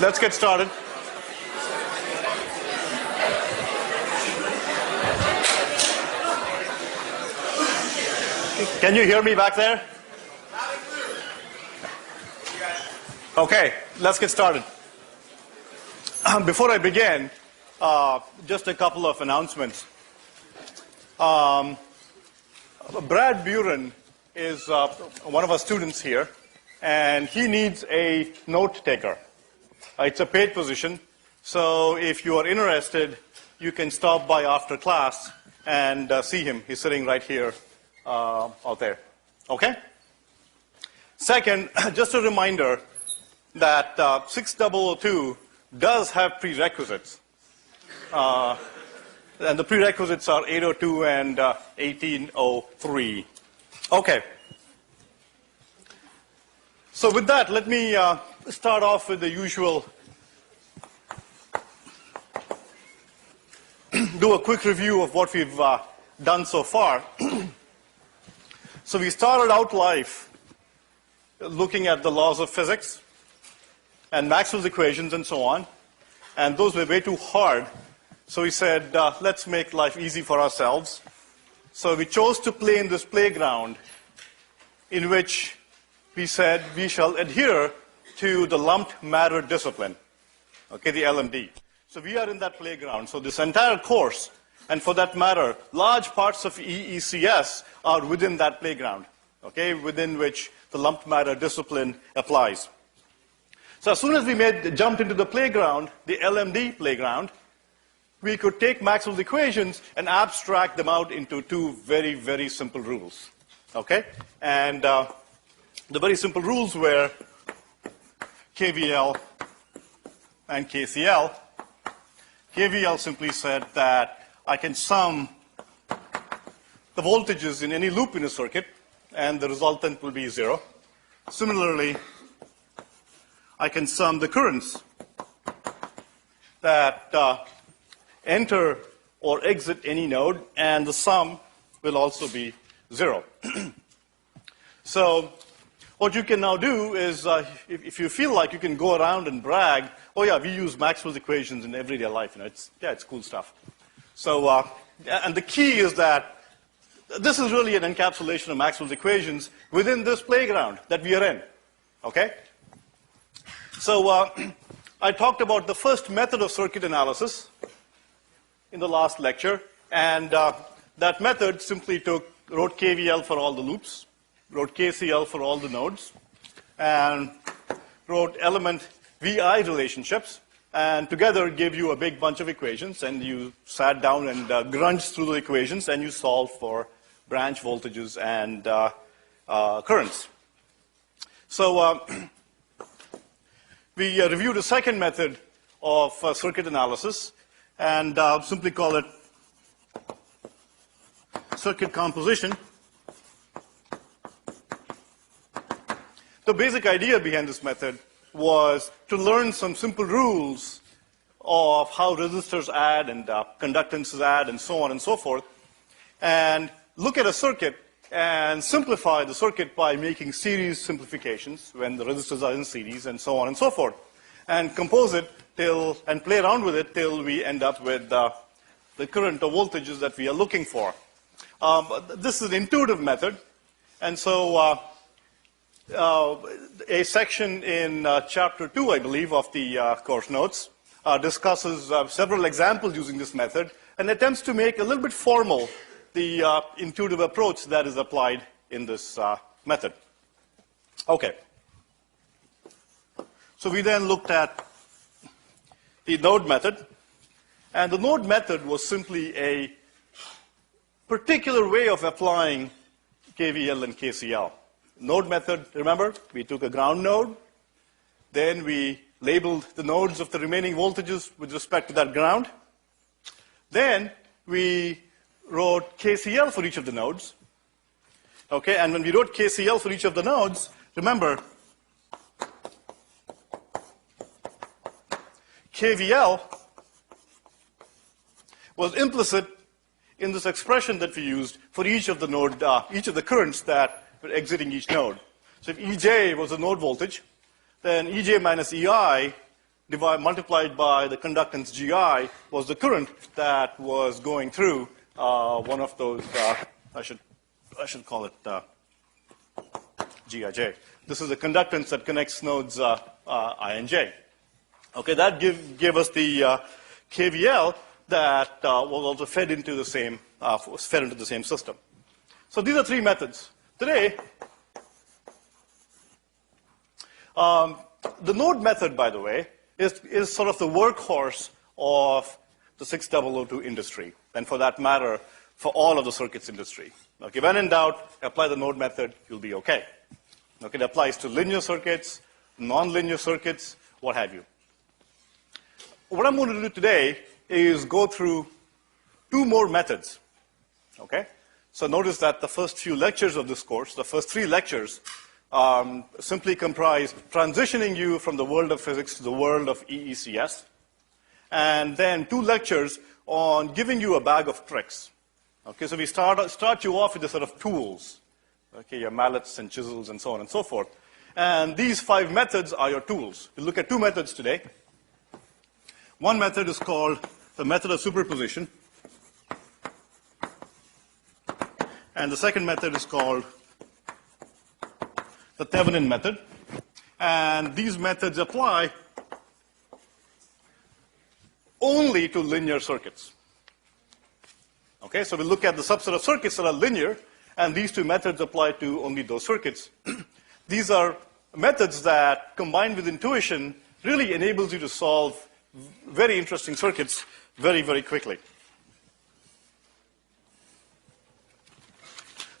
let's get started. Can you hear me back there? Okay, let's get started. Before I begin, just a couple of announcements. Brad Buren is one of our students here, and he needs a note taker. It's a paid position, so if you are interested, you can stop by after class and see him. He's sitting right here out there. Okay? Second, just a reminder that 6002 does have prerequisites. And the prerequisites are 802 and 1803. Okay. So with that, let me start off with the usual, do a quick review of what we've done so far. So we started out life looking at the laws of physics and Maxwell's equations and so on, and those were way too hard. So we said, let's make life easy for ourselves. So we chose to play in this playground in which we said we shall adhere to the lumped matter discipline, okay, the LMD. So we are in that playground. So this entire course, and for that matter, large parts of EECS are within that playground, okay, within which the lumped matter discipline applies. So as soon as we jumped into the playground, the LMD playground, we could take Maxwell's equations and abstract them out into two very, very simple rules, okay? And the very simple rules were KVL and KCL. KVL simply said that I can sum the voltages in any loop in a circuit, and the resultant will be 0. Similarly, I can sum the currents that enter or exit any node, and the sum will also be 0. So what you can now do is, if you feel like, you can go around and brag, oh yeah, we use Maxwell's equations in everyday life. You know, it's cool stuff. So, and the key is that this is really an encapsulation of Maxwell's equations within this playground that we are in, okay? So I talked about the first method of circuit analysis in the last lecture, and that method simply wrote KVL for all the loops, wrote KCL for all the nodes, and wrote element VI relationships, and together gave you a big bunch of equations, and you sat down and grunched through the equations, and you solved for branch voltages and currents. So we reviewed a second method of circuit analysis, and simply call it circuit composition. The basic idea behind this method was to learn some simple rules of how resistors add and conductances add and so on and so forth, and look at a circuit and simplify the circuit by making series simplifications when the resistors are in series and so on and so forth, and compose it and play around with it till we end up with the current or voltages that we are looking for. This is an intuitive method, and so a section in chapter 2, I believe, of the course notes discusses several examples using this method and attempts to make a little bit formal the intuitive approach that is applied in this method. Okay. So we then looked at the node method, and the node method was simply a particular way of applying KVL and KCL. Node method, remember, we took a ground node, then we labeled the nodes of the remaining voltages with respect to that ground, then we wrote KCL for each of the nodes, okay, and when we wrote KCL for each of the nodes, remember, KVL was implicit in this expression that we used for each of the node, each of the currents that were exiting each node. So if EJ was a node voltage, then EJ minus EI multiplied by the conductance GI was the current that was going through one of those, I should call it GIJ. This is the conductance that connects nodes I and J. Okay, that gave us the KVL that was also fed into the same system. So these are three methods. Today, the node method, by the way, is sort of the workhorse of the 6002 industry, and for that matter, for all of the circuits industry. Okay, when in doubt, apply the node method, you'll be okay. Okay, it applies to linear circuits, nonlinear circuits, what have you. What I'm going to do today is go through two more methods. Okay? So notice that the first few lectures of this course, the first three lectures, simply comprise transitioning you from the world of physics to the world of EECS, and then two lectures on giving you a bag of tricks. Okay, so we start you off with a sort of tools, okay, your mallets and chisels and so on and so forth. And these 5 methods are your tools. We'll look at 2 methods today. One method is called the method of superposition, and the second method is called the Thevenin method. And these methods apply only to linear circuits. Okay, so we'll look at the subset of circuits that are linear, and these 2 methods apply to only those circuits. These are methods that, combined with intuition, really enables you to solve very interesting circuits very, very quickly.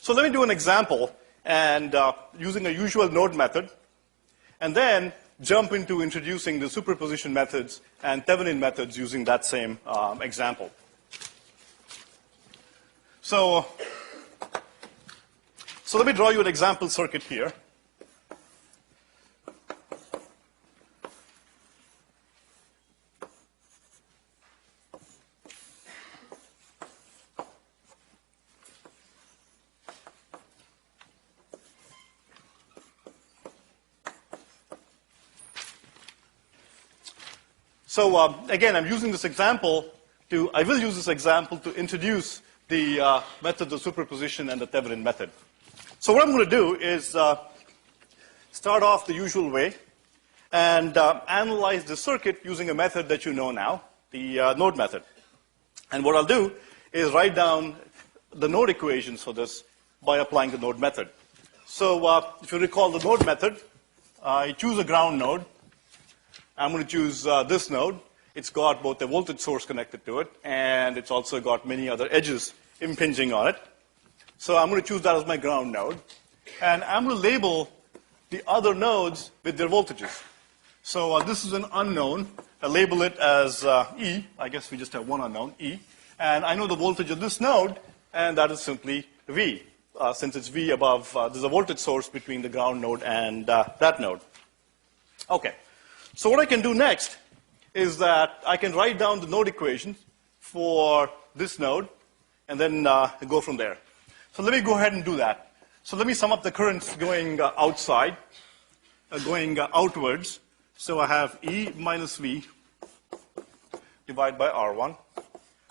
So let me do an example, and using a usual node method, and then jump into introducing the superposition methods and Thevenin methods using that same example. So let me draw you an example circuit here. So again, I'm using this example I will use this example to introduce the methods of superposition and the Thevenin method. So what I'm going to do is start off the usual way and analyze the circuit using a method that you know now, the node method. And what I'll do is write down the node equations for this by applying the node method. So if you recall the node method, I choose a ground node. I'm going to choose this node. It's got both a voltage source connected to it, and it's also got many other edges impinging on it. So I'm going to choose that as my ground node. And I'm going to label the other nodes with their voltages. So this is an unknown. I label it as E. I guess we just have one unknown, E. And I know the voltage of this node, and that is simply V. Since it's V above, there's a voltage source between the ground node and that node. Okay. So what I can do next is that I can write down the node equations for this node and then go from there. So let me go ahead and do that. So let me sum up the currents going outside, going outwards. So I have E minus V divided by R1.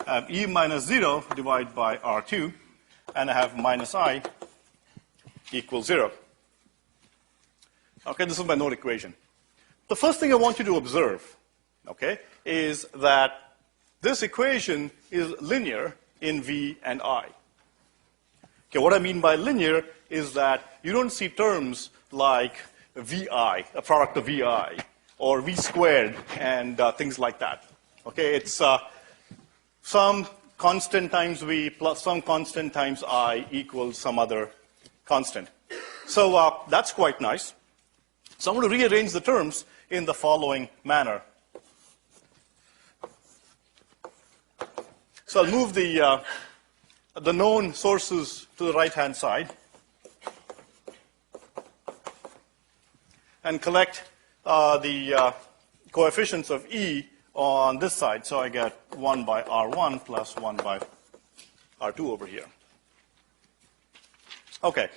I have E minus 0 divided by R2. And I have minus I equals 0. Okay, this is my node equation. The first thing I want you to observe, okay, is that this equation is linear in V and I. Okay, what I mean by linear is that you don't see terms like VI, a product of VI, or V squared, and things like that. Okay, it's some constant times V plus some constant times I equals some other constant. So that's quite nice. So I'm going to rearrange the terms in the following manner. So I'll move the known sources to the right-hand side and collect the coefficients of E on this side. So I get 1 by R1 plus 1 by R2 over here. Okay.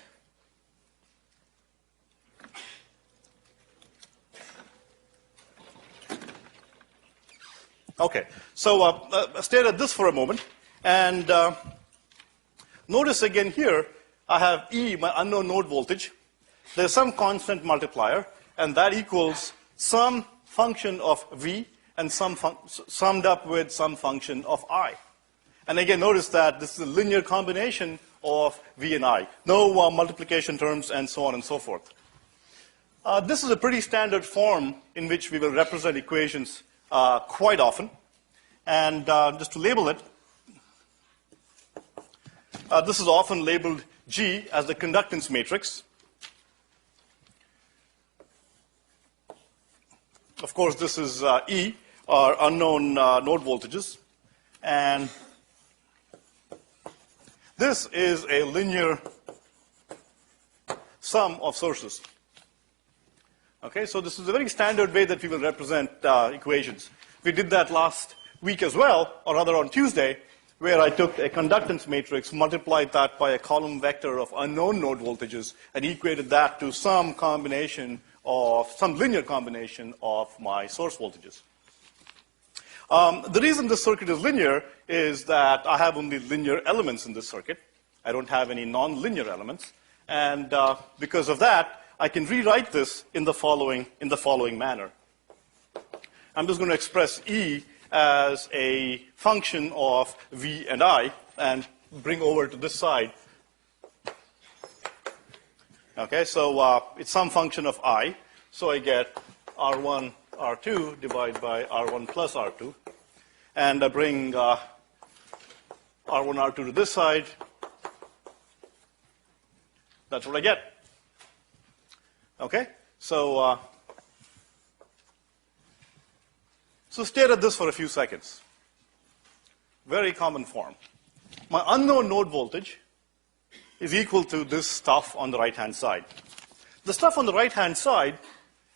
Okay, so stare at this for a moment, and notice again here, I have E, my unknown node voltage. There's some constant multiplier, and that equals some function of V and summed up with some function of I. And again, notice that this is a linear combination of V and I. No multiplication terms and so on and so forth. This is a pretty standard form in which we will represent equations quite often. And just to label it, this is often labeled G as the conductance matrix. Of course, this is E, our unknown node voltages. And this is a linear sum of sources. Okay, so this is a very standard way that we will represent equations. We did that last week as well, or rather on Tuesday, where I took a conductance matrix, multiplied that by a column vector of unknown node voltages, and equated that to some combination of, some linear combination of my source voltages. The reason this circuit is linear is that I have only linear elements in this circuit. I don't have any non-linear elements. And because of that, I can rewrite this in the following manner. I'm just going to express E as a function of V and I, and bring over to this side. Okay, so it's some function of I. So I get R1, R2 divided by R1 plus R2. And I bring R1, R2 to this side. That's what I get. Okay, so stare at this for a few seconds. Very common form. My unknown node voltage is equal to this stuff on the right-hand side. The stuff on the right-hand side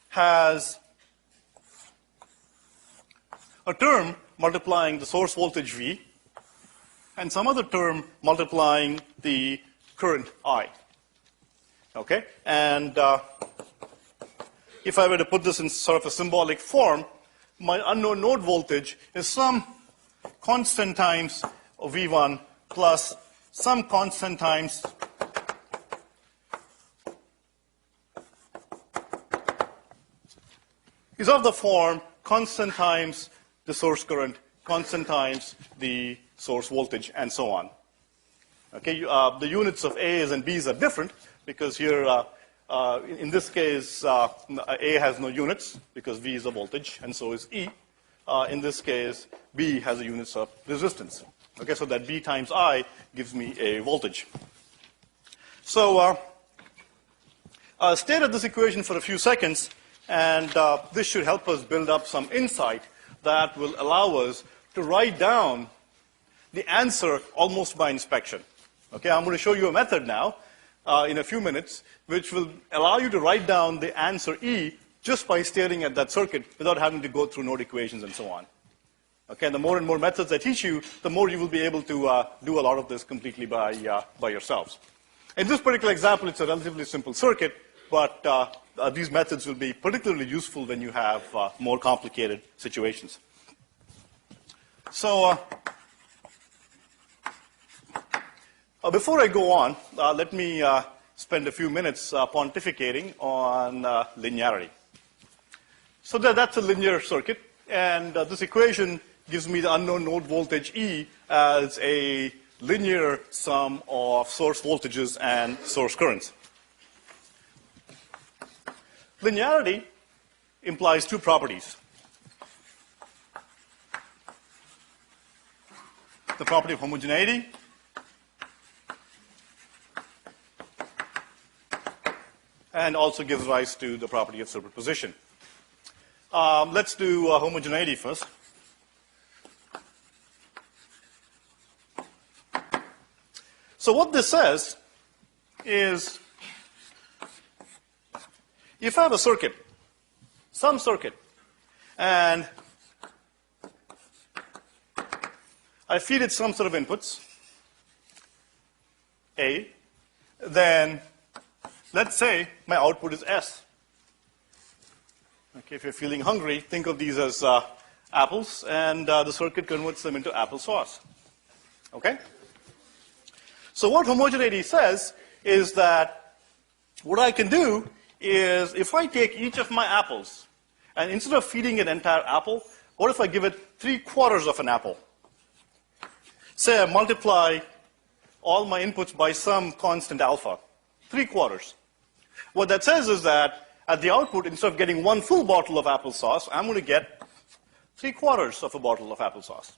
has a term multiplying the source voltage V and some other term multiplying the current I. Okay, and if I were to put this in sort of a symbolic form, my unknown node voltage is some constant times V1 plus some constant times is of the form constant times the source current, constant times the source voltage, and so on. Okay, the units of A's and B's are different because here, in this case, A has no units because V is a voltage, and so is E. In this case, B has the units of resistance. Okay, so that B times I gives me a voltage. So stare at this equation for a few seconds, and this should help us build up some insight that will allow us to write down the answer almost by inspection. Okay, I'm going to show you a method now in a few minutes, which will allow you to write down the answer E just by staring at that circuit without having to go through node equations and so on. Okay, and the more and more methods I teach you, the more you will be able to do a lot of this completely by yourselves. In this particular example, it's a relatively simple circuit, but these methods will be particularly useful when you have more complicated situations. So before I go on, let me spend a few minutes pontificating on linearity. So that's a linear circuit, and this equation gives me the unknown node voltage E as a linear sum of source voltages and source currents. Linearity implies two properties. The property of homogeneity and also gives rise to the property of superposition. Let's do homogeneity first. So what this says is, if I have a circuit, some circuit, and I feed it some sort of inputs, A, then let's say my output is S. Okay, if you're feeling hungry, think of these as apples, and the circuit converts them into applesauce. Okay? So what homogeneity says is that what I can do is if I take each of my apples, and instead of feeding an entire apple, what if I give it 3/4 of an apple? Say I multiply all my inputs by some constant alpha, 3/4. What that says is that at the output, instead of getting one full bottle of applesauce, I'm going to get 3/4 of a bottle of applesauce.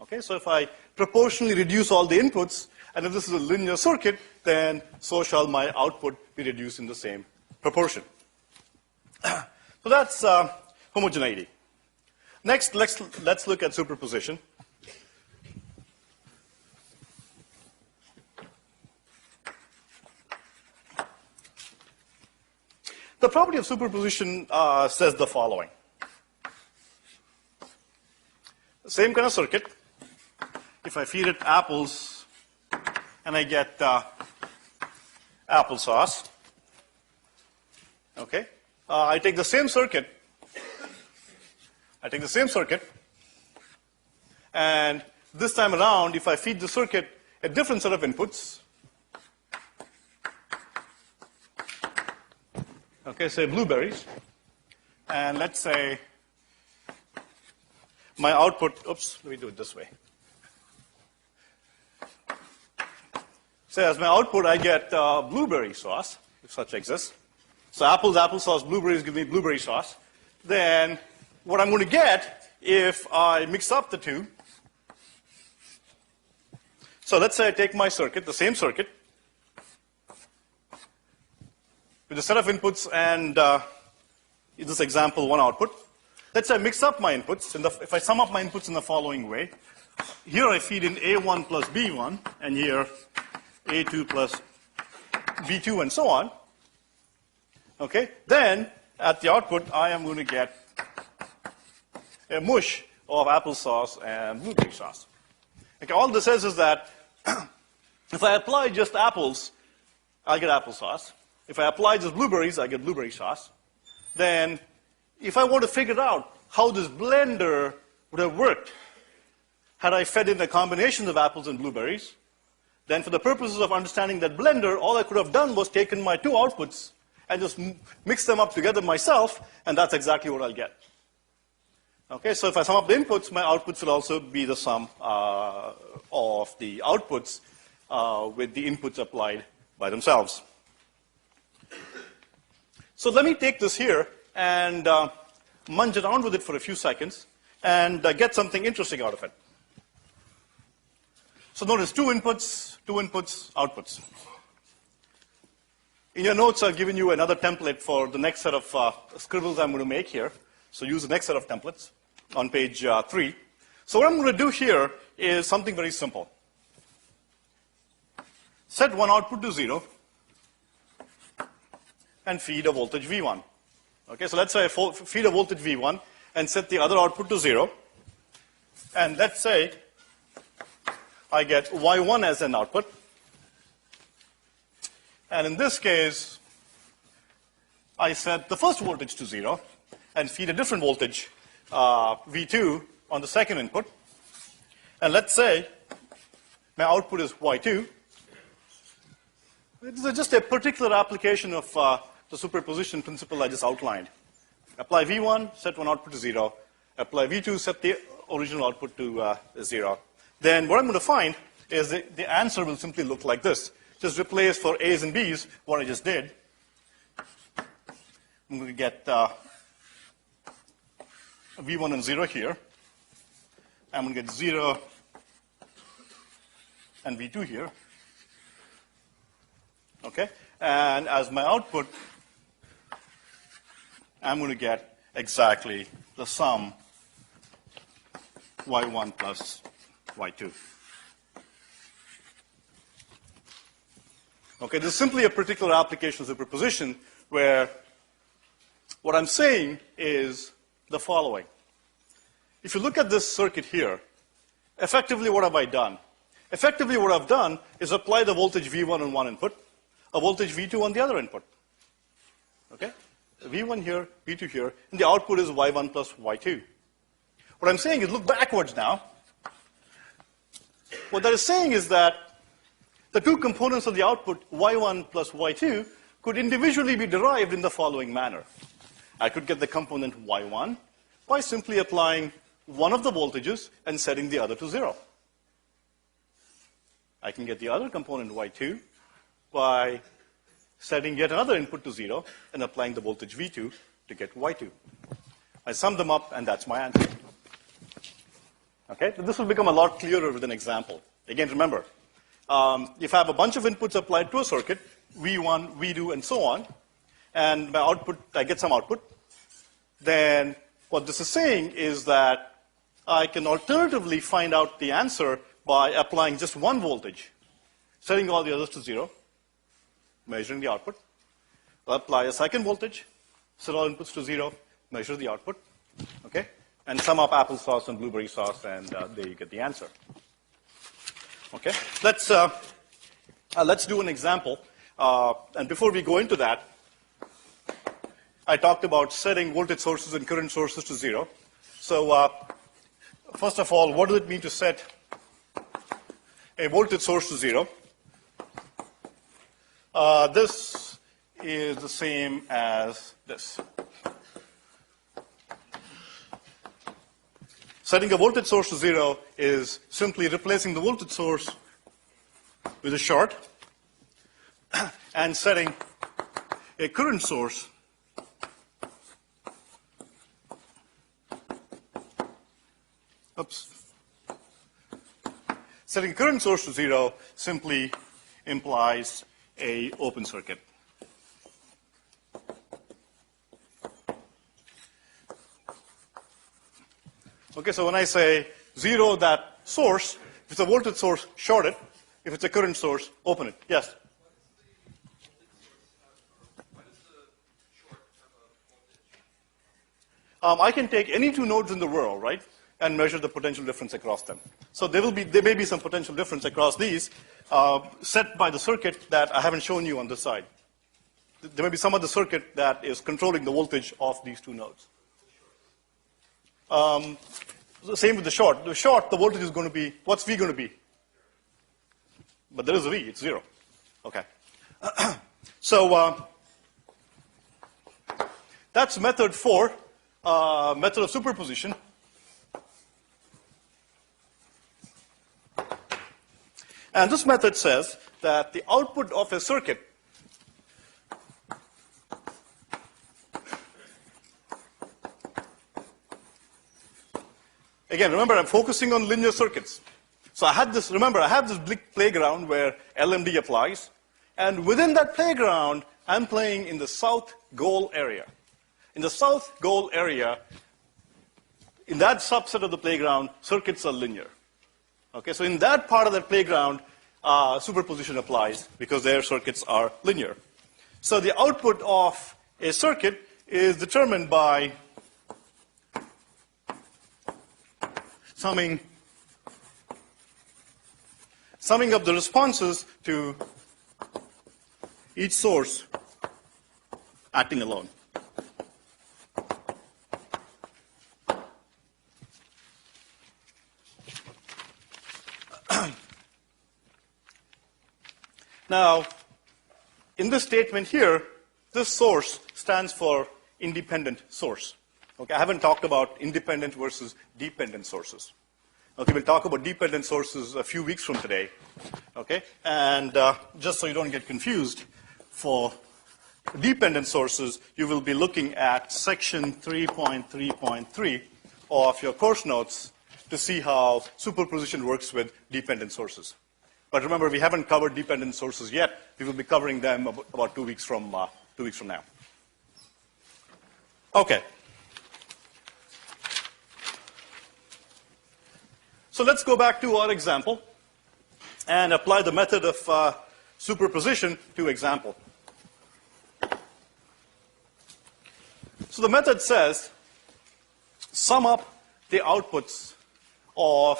Okay, so if I proportionally reduce all the inputs, and if this is a linear circuit, then so shall my output be reduced in the same proportion. So that's homogeneity. Next, let's look at superposition. The property of superposition says the following. Same kind of circuit. If I feed it apples and I get applesauce, okay, I take the same circuit. And this time around, if I feed the circuit a different set of inputs, okay, say blueberries, and let's say my output, oops, let me do it this way. Say as my output, I get blueberry sauce, if such exists. So apples, applesauce, blueberries give me blueberry sauce. Then what I'm going to get if I mix up the two, so let's say I take my circuit, the same circuit, with a set of inputs and, in this example, one output. Let's say I mix up my inputs. If I sum up my inputs in the following way, here I feed in A1 plus B1, and here A2 plus B2, and so on. Okay? Then, at the output, I am going to get a mush of applesauce and blueberry sauce. Okay, all this says is that if I apply just apples, I'll get applesauce. If I apply just blueberries, I get blueberry sauce. Then, if I want to figure out how this blender would have worked had I fed in a combination of apples and blueberries, then for the purposes of understanding that blender, all I could have done was taken my two outputs and just mix them up together myself, and that's exactly what I'll get. Okay, so if I sum up the inputs, my outputs will also be the sum of the outputs with the inputs applied by themselves. So let me take this here and munge around with it for a few seconds and get something interesting out of it. So notice two inputs, outputs. In your notes, I've given you another template for the next set of scribbles I'm going to make here. So use the next set of templates on page 3. So what I'm going to do here is something very simple. Set one output to 0 and feed a voltage V1. Okay, so let's say I feed a voltage V1 and set the other output to 0. And let's say I get Y1 as an output. And in this case, I set the first voltage to 0 and feed a different voltage, V2, on the second input. And let's say my output is Y2. This is just a particular application of the superposition principle I just outlined. Apply V1, set one output to 0. Apply V2, set the original output to 0. Then what I'm going to find is the answer will simply look like this. Just replace for A's and B's what I just did. I'm going to get V1 and 0 here. I'm going to get 0 and V2 here. Okay? And as my output, I'm going to get exactly the sum Y1 plus Y2. Okay, this is simply a particular application of superposition where what I'm saying is the following. If you look at this circuit here, effectively what have I done? Effectively what I've done is apply the voltage V1 on one input, a voltage V2 on the other input. Okay? V1 here, V2 here, and the output is Y1 plus Y2. What I'm saying is look backwards now. What that is saying is that the two components of the output, y1 plus y2, could individually be derived in the following manner. I could get the component y1 by simply applying one of the voltages and setting the other to 0. I can get the other component y2 by setting yet another input to 0 and applying the voltage v2 to get y2. I sum them up, and that's my answer. Okay? So this will become a lot clearer with an example. Again, remember, if I have a bunch of inputs applied to a circuit, V1, V2, and so on, and my output, I get some output, then what this is saying is that I can alternatively find out the answer by applying just one voltage, setting all the others to 0, measuring the output. I'll apply a second voltage, set all inputs to 0, measure the output, okay? And sum up applesauce and blueberry sauce, and there you get the answer. Okay? Let's do an example. And before we go into that, I talked about setting voltage sources and current sources to 0. So first of all, what does it mean to set a voltage source to 0? This is the same as this. Setting a voltage source to 0 is simply replacing the voltage source with a short and setting a current source Setting current source to 0 simply implies a open circuit. Okay, so when I say 0 that source, if it's a voltage source, short it. If it's a current source, open it. Yes? I can take any two nodes in the world, right, and measure the potential difference across them. So there may be some potential difference across these set by the circuit that I haven't shown you on this side. There may be some other circuit that is controlling the voltage of these two nodes. Same with the short. The short, the voltage is going to be, what's V going to be? But there is a V, it's 0. Okay. So that's method 4, method of superposition. And this method says that the output of a circuit again, remember, I'm focusing on linear circuits. So I had this, remember, I have this big playground where LMD applies. And within that playground, I'm playing in the south goal area. In the south goal area, in that subset of the playground, circuits are linear. Okay, so in that part of the playground, superposition applies because their circuits are linear. So the output of a circuit is determined by summing up the responses to each source acting alone. Now, in this statement here, this source stands for independent source. Okay, I haven't talked about independent versus dependent sources. Okay, we'll talk about dependent sources a few weeks from today. Okay, and just so you don't get confused, for dependent sources, you will be looking at section 3.3.3 of your course notes to see how superposition works with dependent sources. But remember, we haven't covered dependent sources yet. We will be covering them about 2 weeks from now. Okay. So let's go back to our example and apply the method of superposition to example. So the method says, sum up the outputs of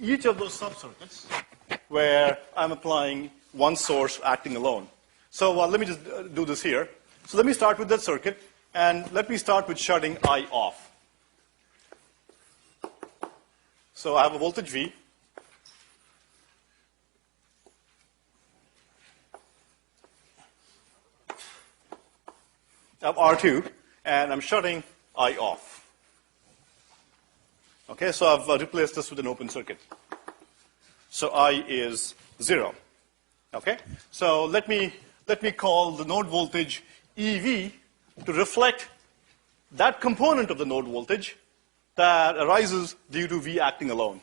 each of those subcircuits where I'm applying one source acting alone. So let me just do this here. So let me start with that circuit, and let me start with shutting I off. So I have a voltage V. I have R2, and I'm shutting I off. Okay, so I've replaced this with an open circuit. So I is 0. Okay, so let me call the node voltage EV to reflect that component of the node voltage that arises due to V acting alone.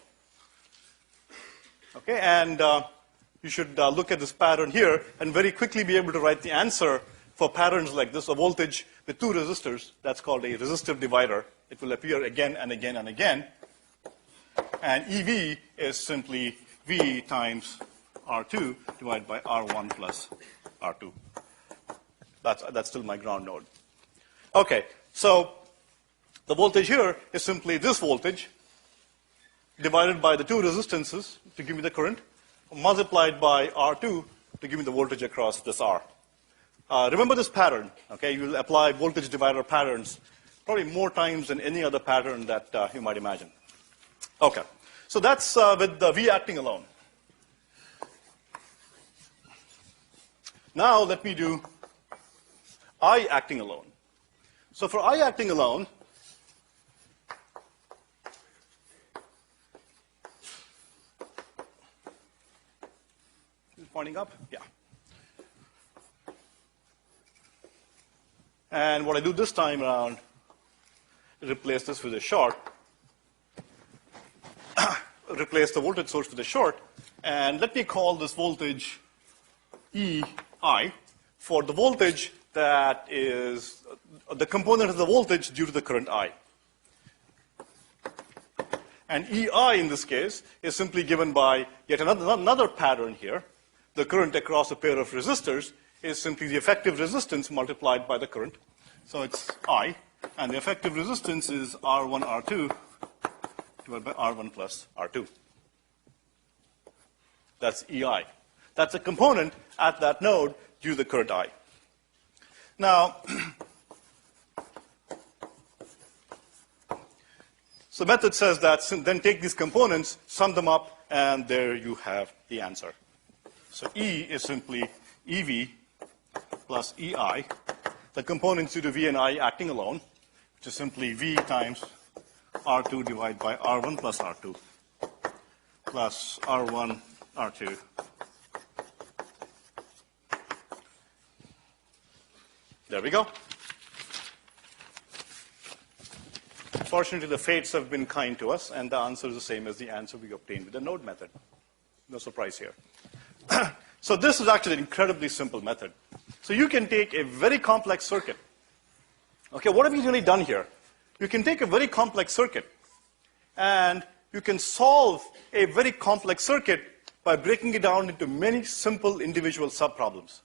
Okay, and you should look at this pattern here and very quickly be able to write the answer for patterns like this, a voltage with 2 resistors. That's called a resistive divider. It will appear again and again and again. And EV is simply V times R2 divided by R1 plus R2. That's still my ground node. Okay, so the voltage here is simply this voltage divided by the 2 resistances to give me the current, multiplied by R2 to give me the voltage across this R. Remember this pattern, okay? You will apply voltage divider patterns probably more times than any other pattern that you might imagine. Okay, so that's with the V acting alone. Now let me do I acting alone. So for I acting alone, pointing up? Yeah. And what I do this time around is replace this with a short, replace the voltage source with a short, and let me call this voltage EI for the voltage that is the component of the voltage due to the current I. And EI in this case is simply given by yet another pattern here. The current across a pair of resistors is simply the effective resistance multiplied by the current. So it's I, and the effective resistance is R1, R2 divided by R1 plus R2. That's EI. That's a component at that node due to the current I. Now, so the method says that then take these components, sum them up, and there you have the answer. So E is simply EV plus EI, the components due to V and I acting alone, which is simply V times R2 divided by R1 plus R2 plus R1, R2. There we go. Fortunately, the fates have been kind to us, and the answer is the same as the answer we obtained with the node method. No surprise here. So this is actually an incredibly simple method. So you can take a very complex circuit. Okay, what have you really done here? You can take a very complex circuit, and you can solve a very complex circuit by breaking it down into many simple individual subproblems.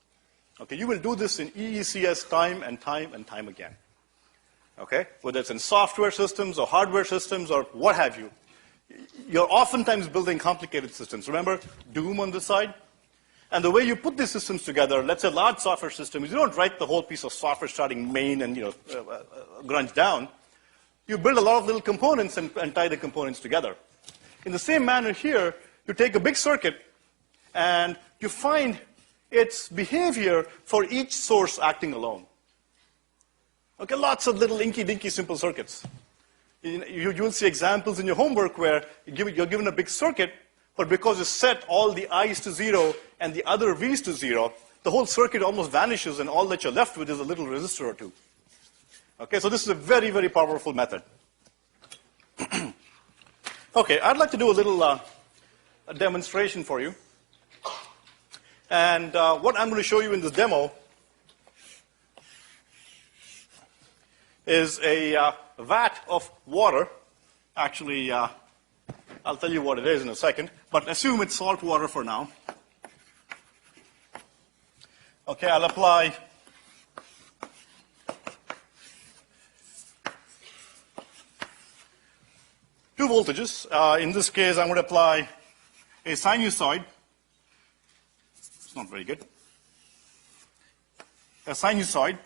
Okay, you will do this in EECS time and time and time again. Okay, whether it's in software systems or hardware systems or what have you. You're oftentimes building complicated systems. Remember Doom on this side? And the way you put these systems together, let's say a large software system, is you don't write the whole piece of software starting main and grunge down. You build a lot of little components and tie the components together. In the same manner here, you take a big circuit and you find its behavior for each source acting alone. Okay, lots of little inky-dinky simple circuits. You'll see examples in your homework where you're given a big circuit, but because you set all the i's to 0 and the other v's to 0, the whole circuit almost vanishes, and all that you're left with is a little resistor or two. Okay, so this is a very, very powerful method. Okay, I'd like to do a little a demonstration for you. And what I'm going to show you in this demo is a vat of water. Actually, I'll tell you what it is in a second, but assume it's salt water for now. Okay, I'll apply two voltages. In this case, I'm going to apply a sinusoid. It's not very good. A sinusoid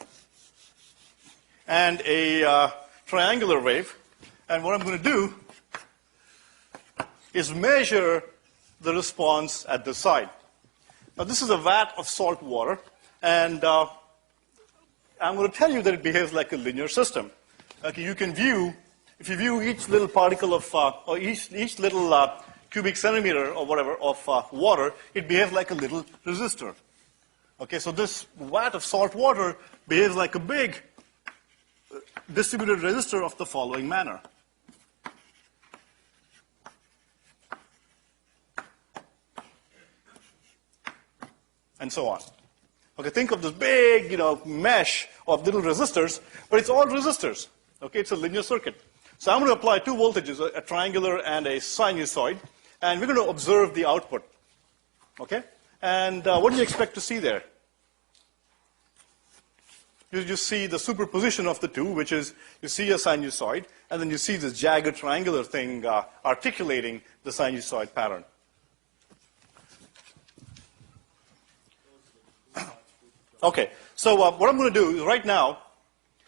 and a triangular wave. And what I'm going to do is measure the response at this side. Now, this is a vat of salt water, and I'm going to tell you that it behaves like a linear system. Okay, you can view, if you view each little particle of, or each little cubic centimeter or whatever of water, it behaves like a little resistor. Okay, so this vat of salt water behaves like a big distributed resistor of the following manner. And so on. Okay, think of this big, mesh of little resistors, but it's all resistors. Okay, it's a linear circuit. So I'm going to apply two voltages, a triangular and a sinusoid, and we're going to observe the output. Okay? And what do you expect to see there? You just see the superposition of the two, which is you see a sinusoid, and then you see this jagged triangular thing articulating the sinusoid pattern. Okay, so what I'm going to do is right now,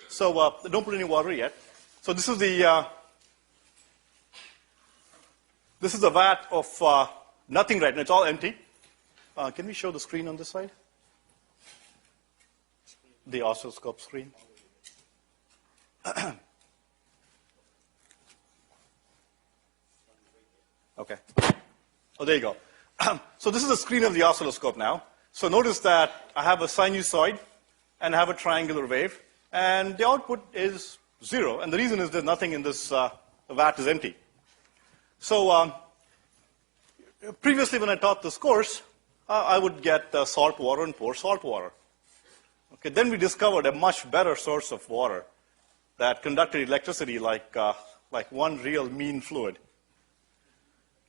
so don't put any water yet. So this is the vat of nothing right now. It's all empty. Can we show the screen on this side? The oscilloscope screen. Okay. Oh, there you go. So this is the screen of the oscilloscope now. So notice that I have a sinusoid and I have a triangular wave, and the output is 0. And the reason is there's nothing in this, the vat is empty. So previously when I taught this course, I would get salt water and pour salt water. Okay, then we discovered a much better source of water that conducted electricity like one real mean fluid,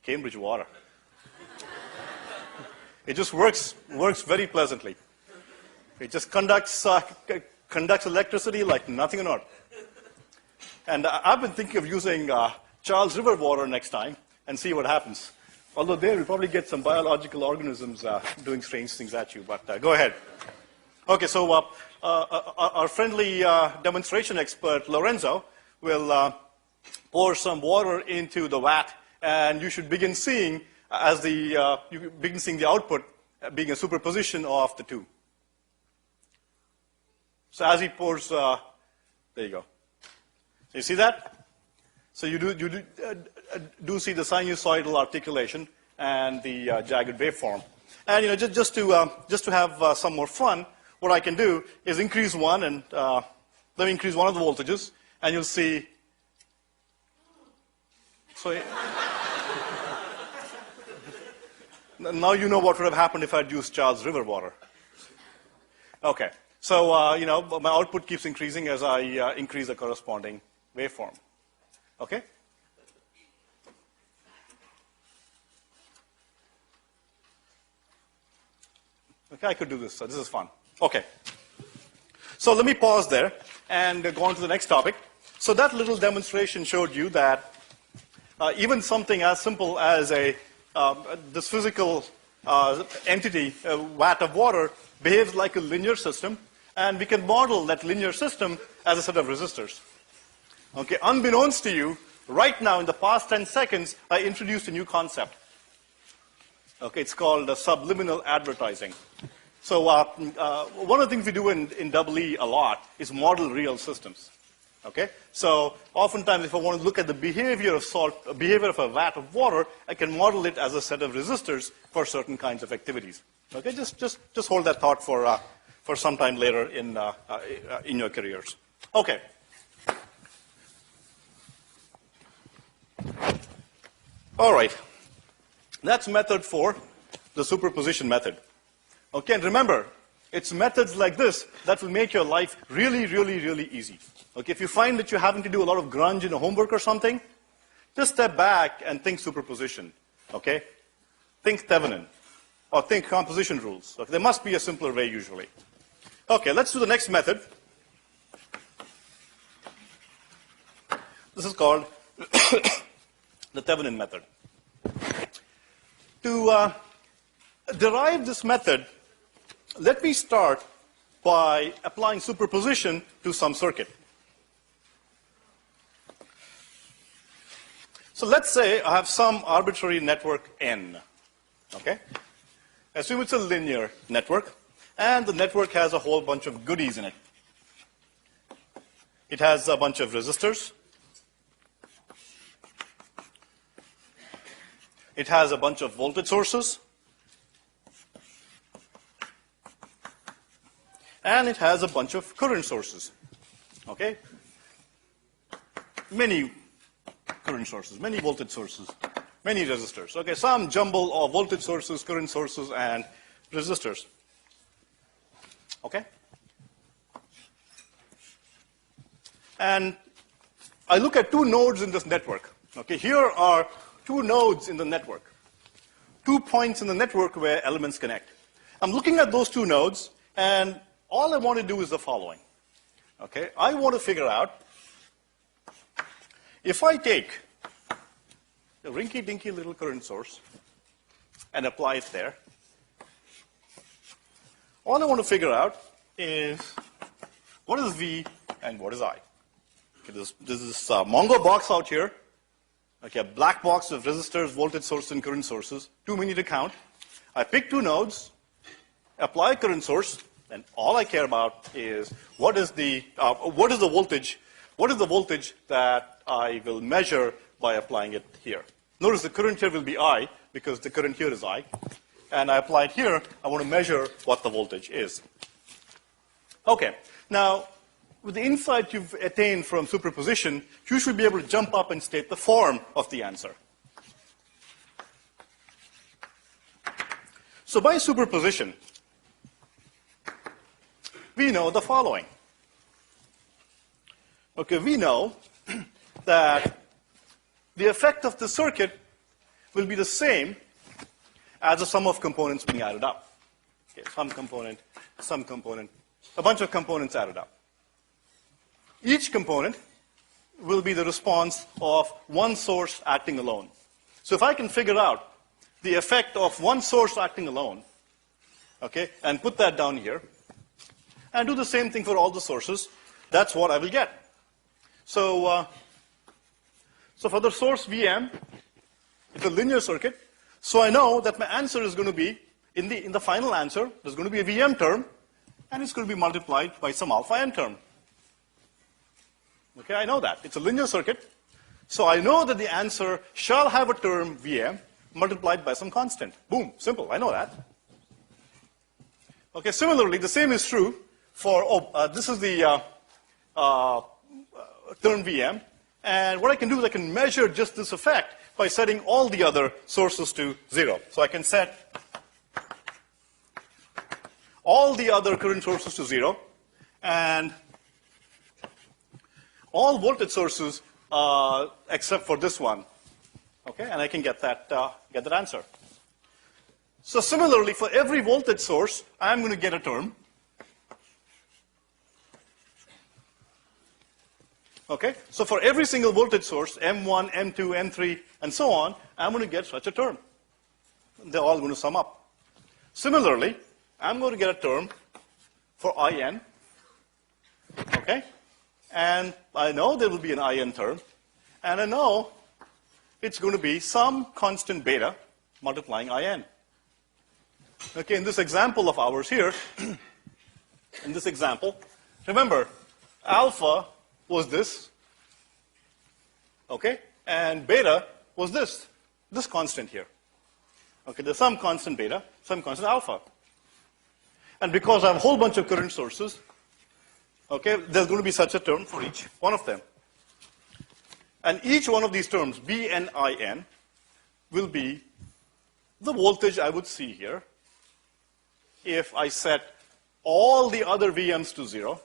Cambridge water. It just works very pleasantly. It just conducts electricity like nothing on earth. And I've been thinking of using Charles River water next time and see what happens. Although there we'll probably get some biological organisms doing strange things at you, but go ahead. Okay, so our friendly demonstration expert, Lorenzo, will pour some water into the vat, and you should begin seeing you begin seeing the output being a superposition of the two. So as he pours, there you go. So you see that? So you do see the sinusoidal articulation and the jagged waveform. And just to have some more fun, what I can do is increase one, and let me increase one of the voltages, and you'll see. So. Now you know what would have happened if I'd used Charles River water. Okay, so my output keeps increasing as I increase the corresponding waveform. Okay? Okay, I could do this. So this is fun. Okay. So let me pause there and go on to the next topic. So that little demonstration showed you that even something as simple as this physical entity, a vat of water, behaves like a linear system, and we can model that linear system as a set of resistors. Okay, unbeknownst to you, right now in the past 10 seconds, I introduced a new concept. Okay, it's called subliminal advertising. So one of the things we do in EE a lot is model real systems. Okay, so oftentimes if I want to look at the behavior of behavior of a vat of water, I can model it as a set of resistors for certain kinds of activities. Okay, just hold that thought for some time later in your careers. Okay. All right. That's method 4, the superposition method. Okay, and remember, it's methods like this that will make your life really, really, really easy. Okay, if you find that you're having to do a lot of grunge in a homework or something, just step back and think superposition. Okay? Think Thevenin, or think composition rules. Okay, there must be a simpler way usually. Okay, let's do the next method. This is called the Thevenin method. To derive this method, let me start by applying superposition to some circuit. So let's say I have some arbitrary network N. Okay? Assume it's a linear network, and the network has a whole bunch of goodies in it. It has a bunch of resistors. It has a bunch of voltage sources. And it has a bunch of current sources. Okay? Many current sources, many voltage sources, many resistors. Okay, some jumble of voltage sources, current sources, and resistors. Okay? And I look at two nodes in this network. Okay, here are two nodes in the network. 2 points in the network where elements connect. I'm looking at those two nodes, and all I want to do is the following. Okay, I want to figure out if I take a rinky-dinky little current source and apply it there, all I want to figure out is what is V and what is I. Okay, this is Mongo box out here. Okay, a black box of resistors, voltage source, and current sources. Too many to count. I pick two nodes, apply a current source, and all I care about is what is the voltage? What is the voltage that I will measure by applying it here? Notice the current here will be I because the current here is I, and I apply it here. I want to measure what the voltage is. Okay, now with the insight you've attained from superposition, you should be able to jump up and state the form of the answer. So by superposition, we know the following. Okay, we know that the effect of the circuit will be the same as the sum of components being added up. Okay, some component, a bunch of components added up. Each component will be the response of one source acting alone. So if I can figure out the effect of one source acting alone, okay, and put that down here, and do the same thing for all the sources, that's what I will get. So for the source VM, it's a linear circuit. So I know that my answer is going to be, in the final answer, there's going to be a VM term, and it's going to be multiplied by some alpha n term. Okay, I know that. It's a linear circuit. So I know that the answer shall have a term VM multiplied by some constant. Boom, simple, I know that. Okay, similarly, the same is true for, this is the term VM. And what I can do is I can measure just this effect by setting all the other sources to 0. So I can set all the other current sources to 0, and all voltage sources except for this one. Okay, and I can get that answer. So similarly, for every voltage source, I'm going to get a term. Okay, so for every single voltage source, M1, M2, M3, and so on, I'm going to get such a term. They're all going to sum up. Similarly, I'm going to get a term for IN. Okay, and I know there will be an IN term, and I know it's going to be some constant beta multiplying IN. Okay, in this example of ours here, in this example, remember, alpha was this, okay, and beta was this constant here. Okay, there's some constant beta, some constant alpha. And because I have a whole bunch of current sources, okay, there's going to be such a term for each one of them. And each one of these terms, B and IN, will be the voltage I would see here if I set all the other VMs to 0,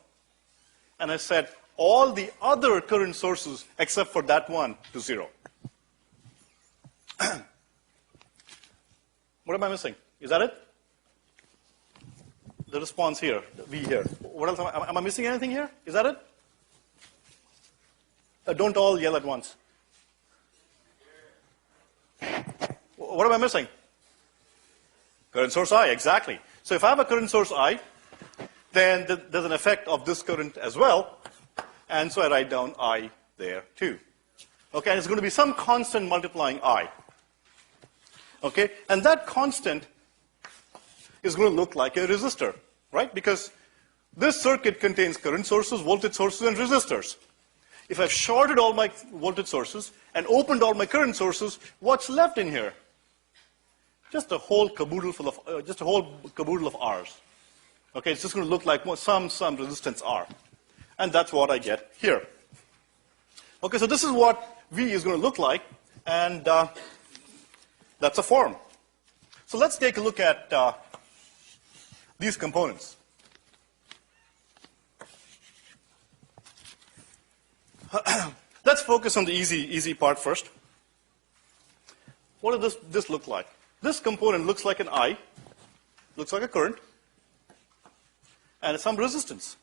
and I set all the other current sources except for that one to 0. What am I missing? Is that it? The response here, the V here. What else? Am I missing anything here? Is that it? Don't all yell at once. What am I missing? Current source I, exactly. So if I have a current source I, then there's an effect of this current as well. And so I write down I there too. Okay, and it's going to be some constant multiplying I. Okay, and that constant is going to look like a resistor, right? Because this circuit contains current sources, voltage sources, and resistors. If I've shorted all my voltage sources and opened all my current sources, what's left in here? Just a whole caboodle full of, R's. Okay, it's just going to look like some resistance R. And that's what I get here. Okay, so this is what V is going to look like, and that's a form. So let's take a look at these components. Let's focus on the easy part first. What does this look like? This component looks like an I, looks like a current, and some resistance.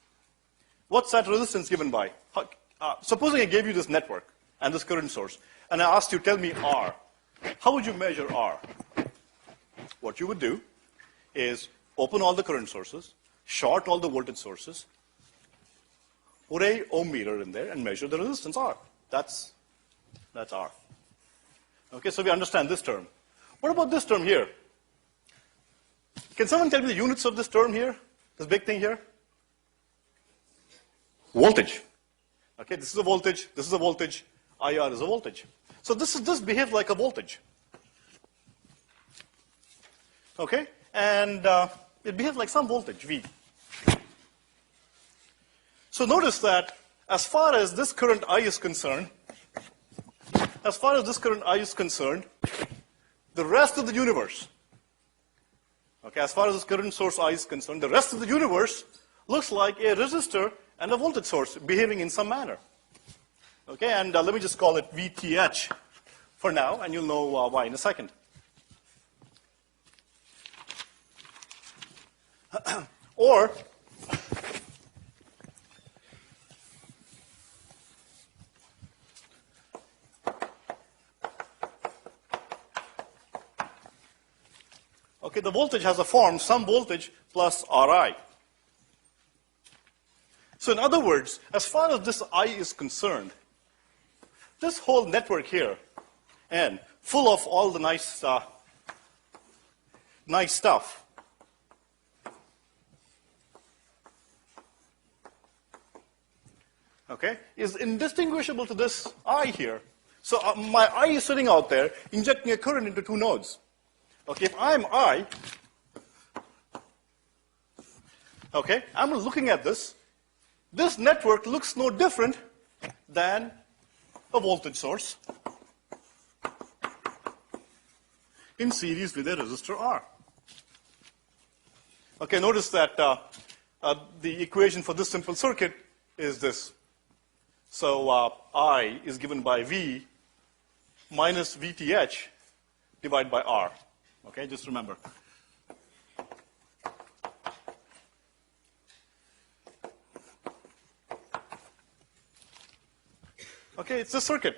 What's that resistance given by? Supposing I gave you this network and this current source, and I asked you, tell me R. How would you measure R? What you would do is open all the current sources, short all the voltage sources, put a ohm meter in there, and measure the resistance R. That's R. Okay, so we understand this term. What about this term here? Can someone tell me the units of this term here? This big thing here? Voltage. Okay, this is a voltage, this is a voltage, IR is a voltage. So this behaves like a voltage. Okay, and it behaves like some voltage, V. So notice that as far as this current I is concerned, the rest of the universe, okay, as far as this current source I is concerned, the rest of the universe looks like a resistor and a voltage source behaving in some manner. Okay, and let me just call it VTH for now, and you'll know why in a second. Or, okay, the voltage has a form, some voltage plus Ri. So in other words, as far as this I is concerned, this whole network here, and full of all the nice stuff, okay, is indistinguishable to this I here. So my I is sitting out there, injecting a current into two nodes. Okay, if I'm I, okay, I'm looking at this. This network looks no different than a voltage source in series with a resistor R. Okay, notice that the equation for this simple circuit is this. So I is given by V minus VTH divided by R. Okay, just remember. Okay, it's a circuit.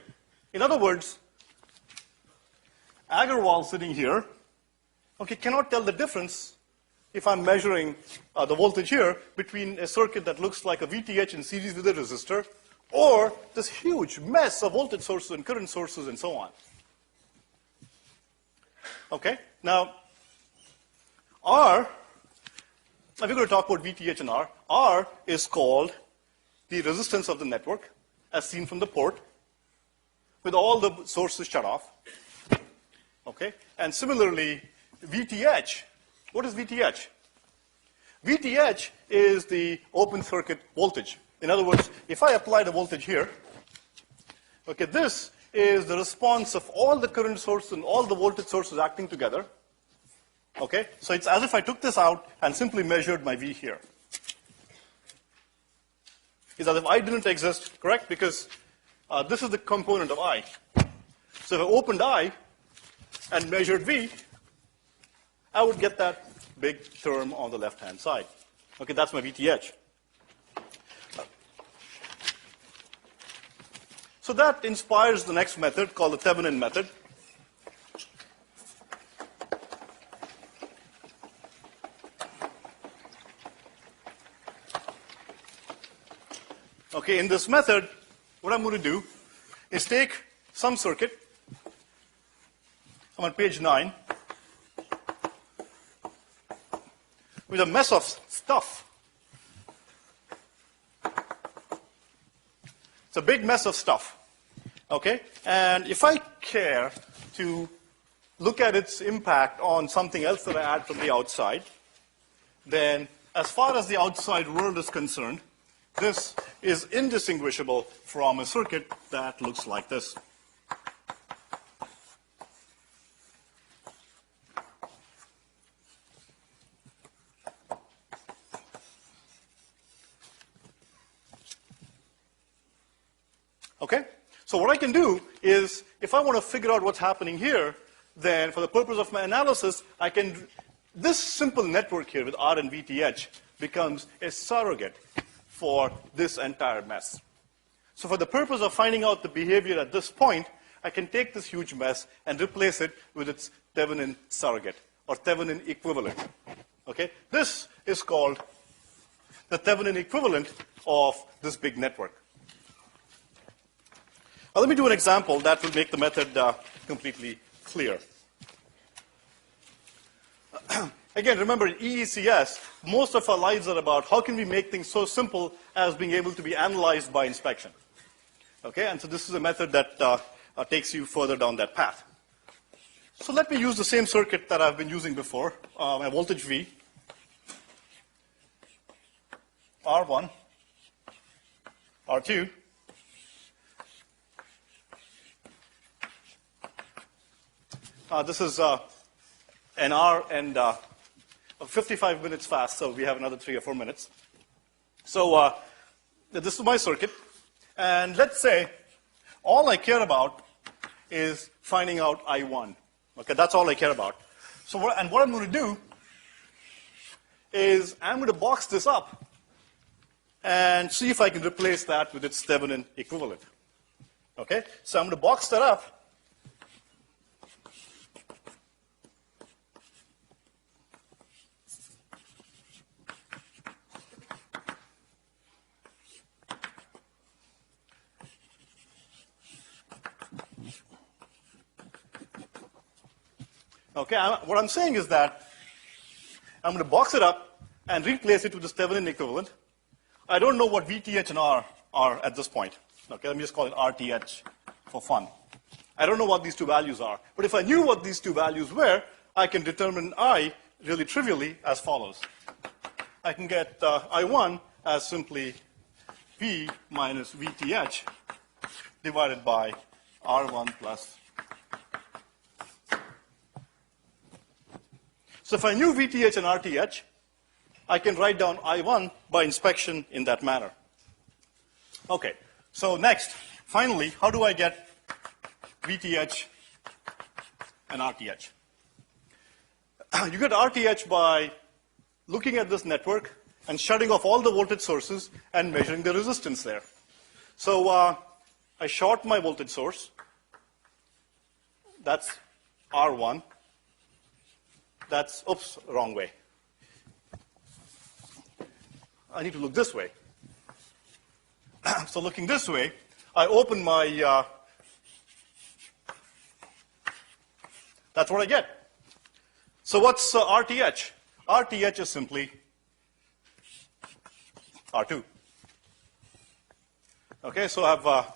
In other words, Agarwal sitting here, okay, cannot tell the difference if I'm measuring the voltage here between a circuit that looks like a VTH in series with a resistor or this huge mess of voltage sources and current sources and so on. Okay, now R, now we're going to talk about VTH and R. R is called the resistance of the network, as seen from the port, with all the sources shut off. Okay? And similarly, VTH, what is VTH? VTH is the open circuit voltage. In other words, if I apply the voltage here, okay, this is the response of all the current sources and all the voltage sources acting together. Okay? So it's as if I took this out and simply measured my V here. Is as if I didn't exist, correct? Because this is the component of I. So if I opened I and measured V, I would get that big term on the left-hand side. Okay, that's my VTH. So that inspires the next method called the Thevenin method. Okay, in this method, what I'm going to do is take some circuit. I'm on page 9 with a mess of stuff. It's a big mess of stuff. Okay? And if I care to look at its impact on something else that I add from the outside, then as far as the outside world is concerned, this is indistinguishable from a circuit that looks like this. Okay? So what I can do is, if I want to figure out what's happening here, then for the purpose of my analysis, I can, this simple network here with R and VTH becomes a surrogate for this entire mess. So for the purpose of finding out the behavior at this point, I can take this huge mess and replace it with its Thevenin surrogate, or Thevenin equivalent. Okay? This is called the Thevenin equivalent of this big network. Now, let me do an example that will make the method completely clear. Again, remember, in EECS, most of our lives are about how can we make things so simple as being able to be analyzed by inspection. Okay? And so this is a method that takes you further down that path. So let me use the same circuit that I've been using before, my voltage V, R1, R2, this is an R and 55 minutes fast, so we have another 3 or 4 minutes. So this is my circuit, and let's say all I care about is finding out I1. Okay, that's all I care about. So what I'm going to do is I'm going to box this up and see if I can replace that with its Thevenin equivalent. Okay, so I'm going to box that up. Okay, what I'm saying is that I'm going to box it up and replace it with the Thevenin equivalent. I don't know what VTH and R are at this point. Okay, let me just call it RTH for fun. I don't know what these two values are. But if I knew what these two values were, I can determine I really trivially as follows. I can get I1 as simply V minus VTH divided by R1 plus. So if I knew VTH and RTH, I can write down I1 by inspection in that manner. Okay, so next, finally, how do I get VTH and RTH? You get RTH by looking at this network and shutting off all the voltage sources and measuring the resistance there. So I short my voltage source. That's R1. That's, oops, wrong way. I need to look this way. So looking this way, I open my, that's what I get. So what's RTH? RTH is simply R2. Okay, so I've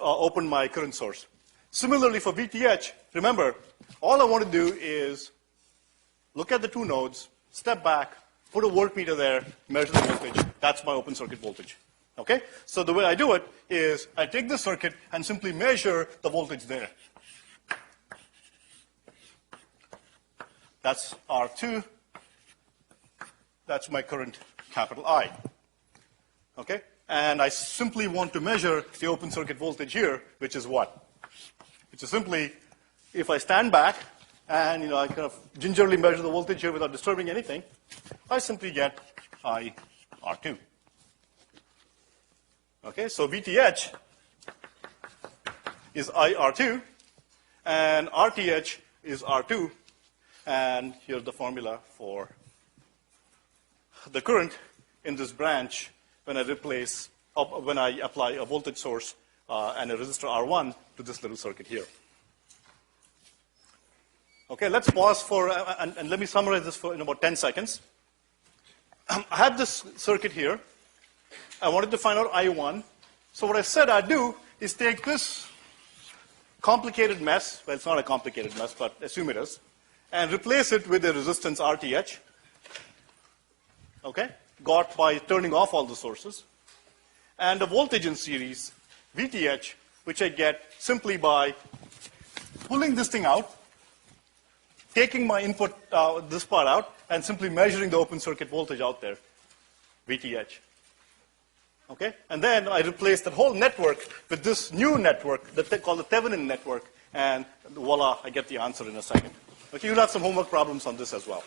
opened my current source. Similarly for VTH, remember, all I want to do is look at the two nodes, step back, put a voltmeter there, measure the voltage. That's my open circuit voltage. Okay? So the way I do it is I take the circuit and simply measure the voltage there. That's R2. That's my current capital I. Okay? And I simply want to measure the open circuit voltage here, which is what? Which is simply, if I stand back and I kind of gingerly measure the voltage here without disturbing anything, I simply get IR2. Okay, so VTH is IR2, and RTH is R2, and here's the formula for the current in this branch when I replace when I apply a voltage source and a resistor R1 to this little circuit here. Okay, let's pause for, and let me summarize this in about 10 seconds. I had this circuit here. I wanted to find out I1. So what I said I'd do is take this complicated mess, well, it's not a complicated mess, but assume it is, and replace it with a resistance RTH, okay, got by turning off all the sources, and a voltage in series, VTH, which I get simply by pulling this thing out, taking my input, this part out, and simply measuring the open circuit voltage out there, VTH. Okay? And then I replace that whole network with this new network that called the Thevenin network, and voila, I get the answer in a second. Okay, you'll have some homework problems on this as well.